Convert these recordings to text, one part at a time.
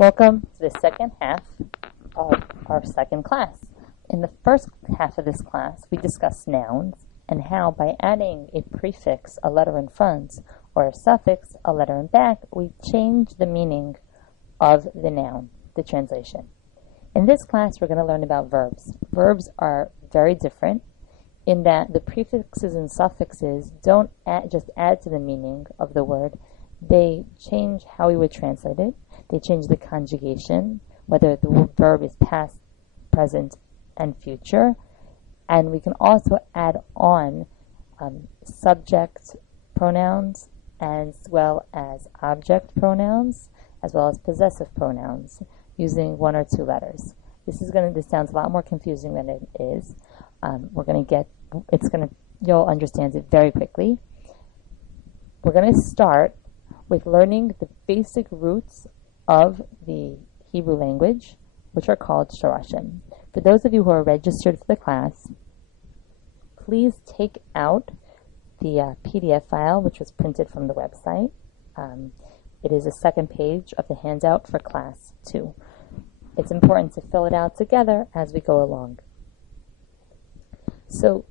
Welcome to the second half of our second class. In the first half of this class, we discussed nouns and how by adding a prefix, a letter in front, or a suffix, a letter in back, we change the meaning of the noun, the translation. In this class, we're going to learn about verbs. Verbs are very different in that the prefixes and suffixes don't just add to the meaning of the word. They change how we would translate it. They change the conjugation, whether the verb is past, present, and future. And we can also add on subject pronouns as well as object pronouns, as well as possessive pronouns using one or two letters. This sounds a lot more confusing than it is. You'll understand it very quickly. We're going to start with learning the basic roots of the Hebrew language, which are called shorashim. For those of you who are registered for the class, please take out the PDF file, which was printed from the website. It is the second page of the handout for class 2. It's important to fill it out together as we go along. So,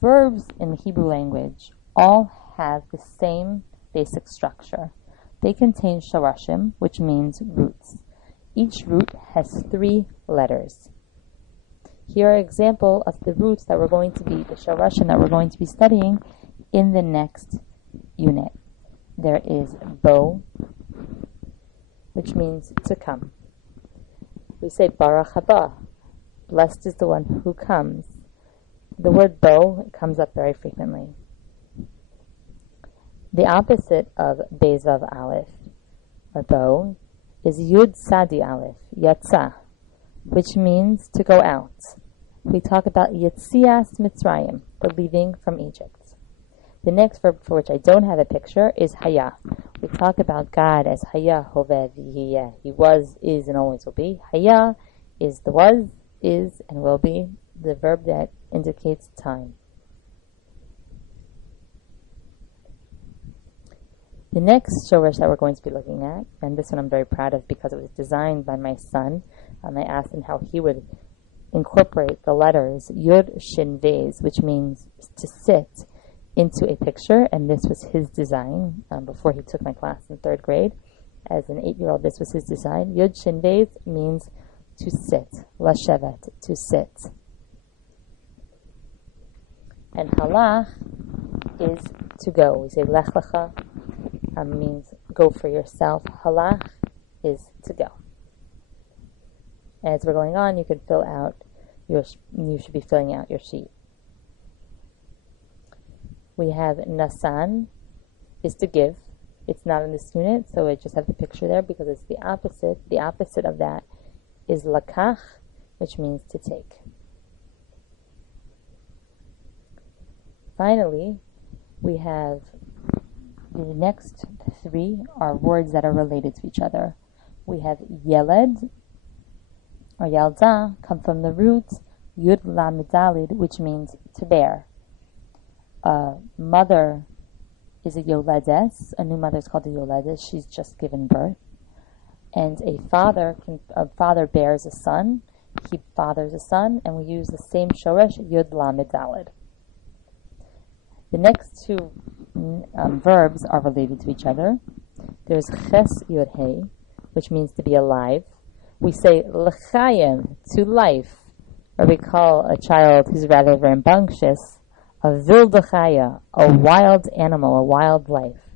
verbs in the Hebrew language all have the same basic structure. They contain shorashim, which means roots. Each root has 3 letters. Here are an example of the roots that the shorashim that we're going to be studying in the next unit. There is bo, which means to come. We say Baruch haba, blessed is the one who comes. The word bo comes up very frequently. The opposite of Bezav Aleph, or bo, is Yud Sadi Aleph, Yatsa, which means to go out. We talk about Yetzias Mitzrayim, the leaving from Egypt. The next verb for which I don't have a picture is Haya. We talk about God as Haya, Hoveh, V'yeh. He was, is, and always will be. Haya is the was, is, and will be, the verb that indicates time. The next shoresh that we're going to be looking at, and this one I'm very proud of because it was designed by my son. I asked him how he would incorporate the letters Yud Shin Vez, which means to sit, into a picture, and this was his design before he took my class in 3rd grade. As an 8-year-old, this was his design. Yud Shin Vez means to sit, lashevet, to sit. And halach is to go. We say lech lecha. Means go for yourself. Halach is to go. As we're going on, you should be filling out your sheet. We have nasan is to give. It's not in this unit, so I just have the picture there because it's the opposite. The opposite of that is lakach, which means to take. Finally, we have the next 3 are words that are related to each other. We have yeled, or yalda, come from the root yud lamed dalid, which means to bear. A mother is a yoledes. A new mother is called a yoledes. She's just given birth. And a father bears a son. He fathers a son, and we use the same shoresh yud lamed dalid. The next 2 verbs are related to each other. There's ches yud hey, which means to be alive. We say l'chayim, to life, or we call a child who's rather rambunctious a vildachaya, a wild animal, a wild life.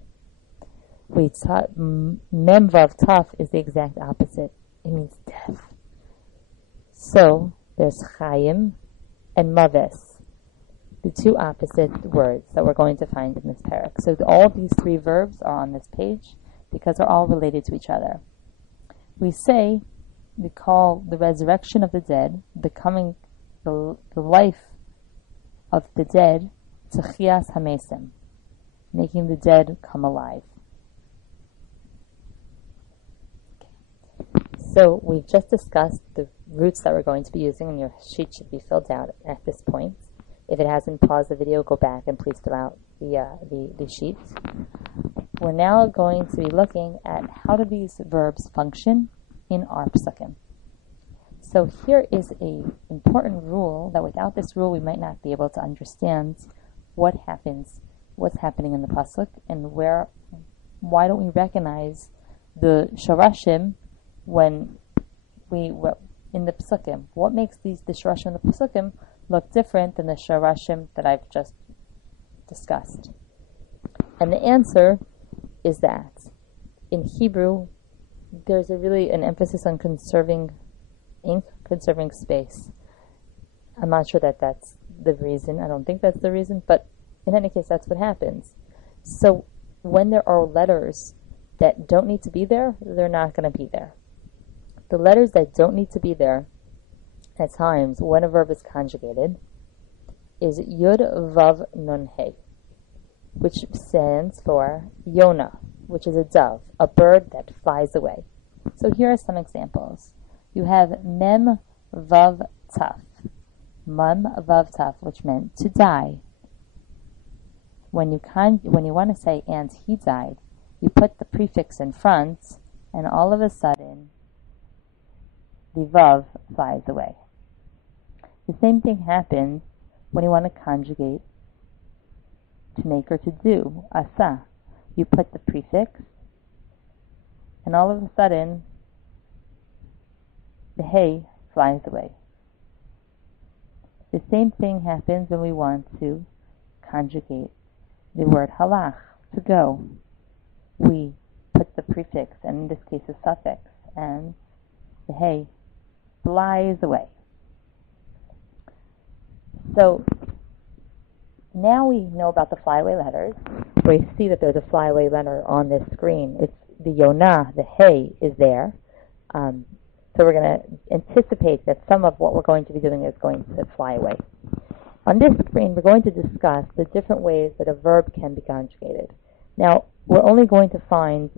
Memvav taf is the exact opposite. It means death. So there's chayim and maves, the 2 opposite words that we're going to find in this parak. So all these 3 verbs are on this page because they're all related to each other. We call the resurrection of the dead, the life of the dead, tchias hamesim, making the dead come alive. So we've just discussed the roots that we're going to be using, and your sheet should be filled out at this point. If it hasn't, pause the video, go back, and please fill out the sheets. We're now going to be looking at how do these verbs function in our psukim. So here is an important rule that without this rule we might not be able to understand what's happening in the pasuk, and why don't we recognize the sharashim when in the psukim? What makes the sharashim in the psukim look different than the sharashim that I've just discussed? And the answer is that in Hebrew there's an emphasis on conserving ink, conserving space. I'm not sure that that's the reason. I don't think that's the reason, but in any case, that's what happens. So when there are letters that don't need to be there, they're not going to be there. The letters that don't need to be there, at times, when a verb is conjugated, is Yud Vav Nun He, which stands for Yonah, which is a dove, a bird that flies away. So here are some examples. You have Mem Vav Taf, Mem Vav Taf, which meant to die. When you want to say and he died, you put the prefix in front, and all of a sudden, the Vav flies away. The same thing happens when you want to conjugate to make or to do, asa. You put the prefix, and all of a sudden, the hey flies away. The same thing happens when we want to conjugate the word halach, to go. We put the prefix, and in this case a suffix, and the hey flies away. So now we know about the flyaway letters. We see that there's a flyaway letter on this screen. It's the Yonah, the hey is there. So we're going to anticipate that some of what we're going to be doing is going to fly away. On this screen, we're going to discuss the different ways that a verb can be conjugated. Now, we're only going to find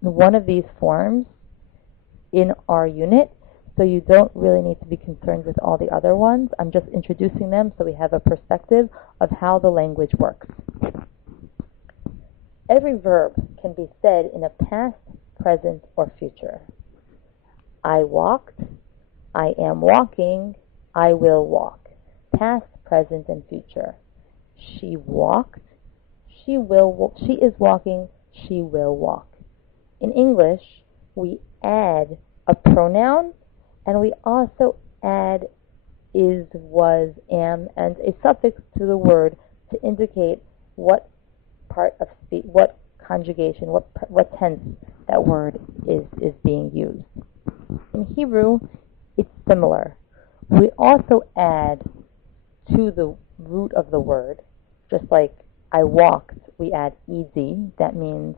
one of these forms in our unit, so you don't really need to be concerned with all the other ones. I'm just introducing them so we have a perspective of how the language works. Every verb can be said in a past, present, or future. I walked, I am walking, I will walk. Past, present, and future. She walked, she is walking, she will walk. In English, we add a pronoun, and we also add is, was, am, and a suffix to the word to indicate what part of speech, what conjugation, what tense that word is being used. In Hebrew, it's similar. We also add to the root of the word, just like I walked, we add ed. That means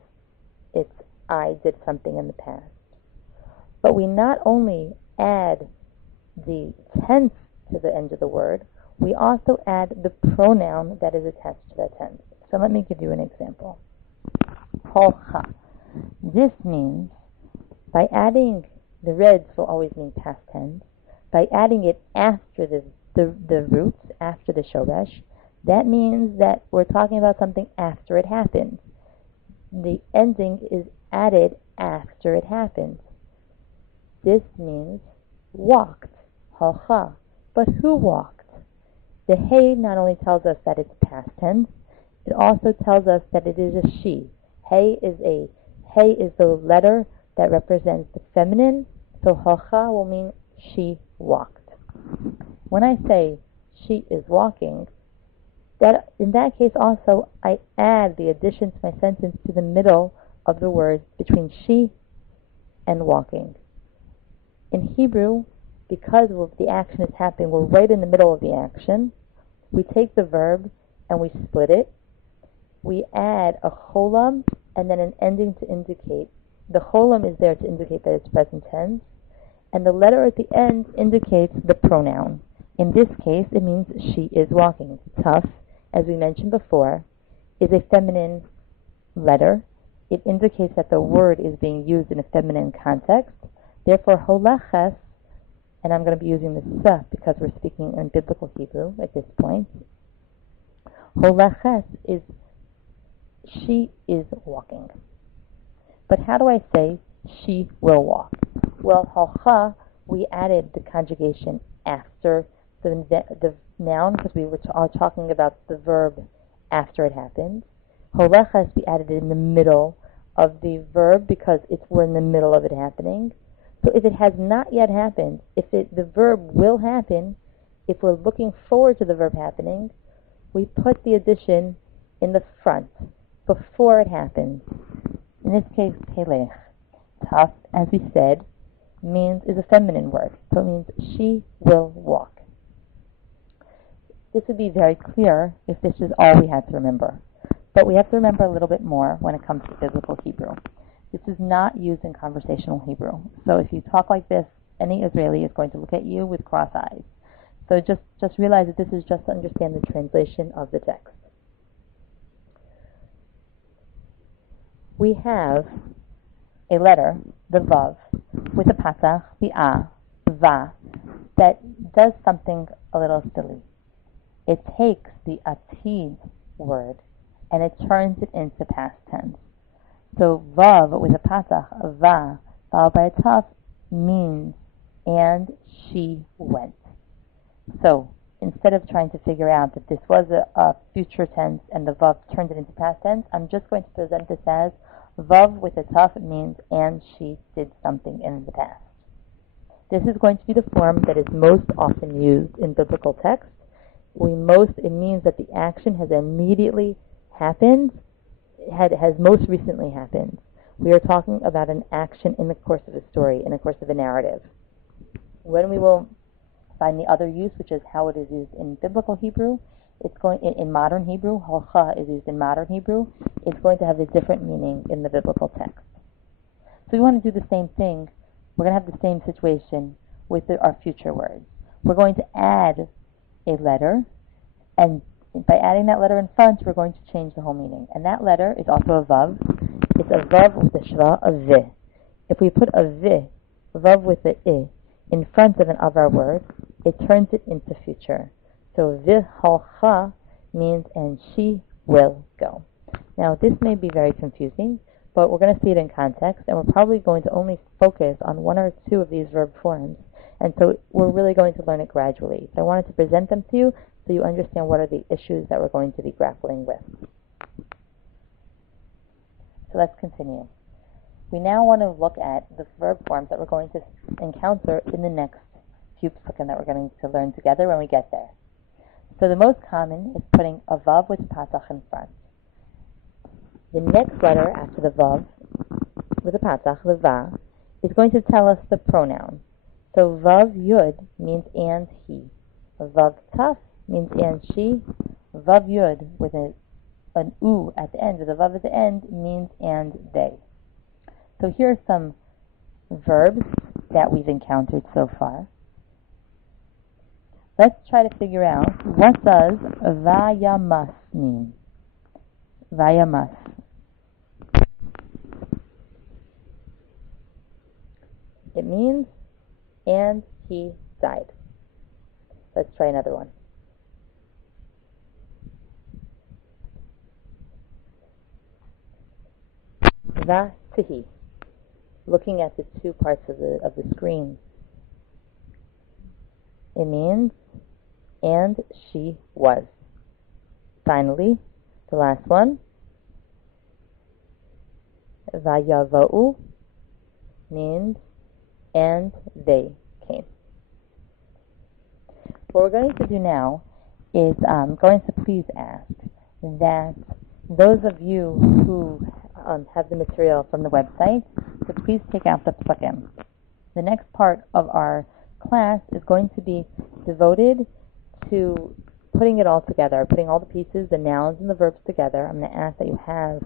it's I did something in the past. But we not only add the tense to the end of the word, we also add the pronoun that is attached to that tense. So let me give you an example. Holcha. This means, by adding, the reds will always mean past tense, by adding it after the roots, after the shoresh, that means that we're talking about something after it happens. The ending is added after it happens. This means walked, halcha. But who walked? The hey not only tells us that it's past tense, it also tells us that it is a she. Hey is the letter that represents the feminine, so halcha will mean she walked. When I say she is walking, that in that case also I add the addition to my sentence to the middle of the word between she and walking. In Hebrew, because the action is happening, we're right in the middle of the action. We take the verb and we split it. We add a cholam and then an ending to indicate. The cholam is there to indicate that it's present tense, and the letter at the end indicates the pronoun. In this case, it means she is walking. Taf, as we mentioned before, is a feminine letter. It indicates that the word is being used in a feminine context. Therefore, holaches, and I'm going to be using the sa because we're speaking in biblical Hebrew at this point. Holaches is she is walking. But how do I say she will walk? Well, halcha, we added the conjugation after the noun because we were talking about the verb after it happened. Holeches, we added it in the middle of the verb because we're in the middle of it happening. So if it has not yet happened, the verb will happen, if we're looking forward to the verb happening, we put the addition in the front before it happens. In this case, telech. Taf, as we said, is a feminine word, so it means she will walk. This would be very clear if this is all we had to remember. But we have to remember a little bit more when it comes to biblical Hebrew. This is not used in conversational Hebrew. So if you talk like this, any Israeli is going to look at you with cross eyes. So just realize that this is just to understand the translation of the text. We have a letter, the Vav, with a patach, the A, Va, that does something a little silly. It takes the atid word and it turns it into past tense. So Vav with a patach, a Va, followed by a taf, means and she went. So instead of trying to figure out that this was a future tense and the Vav turned it into past tense, I'm just going to present this as Vav with a taf means and she did something in the past. This is going to be the form that is most often used in biblical text. It means that the action has immediately happened, has most recently happened. We are talking about an action in the course of a story, in the course of a narrative. When we will find the other use, which is how it is used in biblical Hebrew, in modern Hebrew, halcha is used in modern Hebrew, it's going to have a different meaning in the biblical text. So we want to do the same thing. We're going to have the same situation with our future words. We're going to add a letter, and by adding that letter in front, we're going to change the whole meaning. And that letter is also a vav. It's a vav with a shva, a vi. If we put a vi, vav with the I, in front of an avar word, it turns it into future. So vihalcha means and she will go. Now this may be very confusing, but we're going to see it in context, and we're probably going to only focus on one or two of these verb forms. And so we're really going to learn it gradually. So I wanted to present them to you so you understand what are the issues that we're going to be grappling with. So let's continue. We now want to look at the verb forms that we're going to encounter in the next few psukim that we're going to learn together when we get there. So the most common is putting a vav with patach in front. The next letter after the vav with a patach, the va, is going to tell us the pronoun. So vav yud means and he. Vav taf means and she. Vav yud with an u at the end, with a vav at the end, means and they. So here are some verbs that we've encountered so far. Let's try to figure out, what does vayamas mean? Vayamas. It means and he died. Let's try another one. Va-tihi. Looking at the two parts of the screen. It means and she was. Finally, the last one. Vayava'u means and they came. What we're going to do now is I'm going to please ask that those of you who have the material from the website to please take out the psukim. The next part of our class is going to be devoted to putting it all together, putting all the pieces, the nouns and the verbs together. I'm going to ask that you have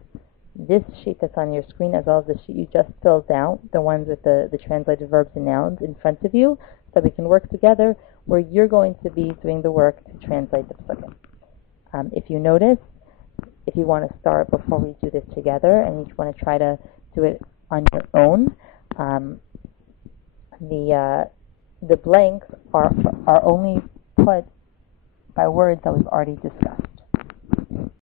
this sheet that's on your screen as well as the sheet you just filled out, the ones with the translated verbs and nouns in front of you, so we can work together where you're going to be doing the work to translate the psukim. If you notice, if you want to start before we do this together and you want to try to do it on your own, the blanks are only put by words that we've already discussed.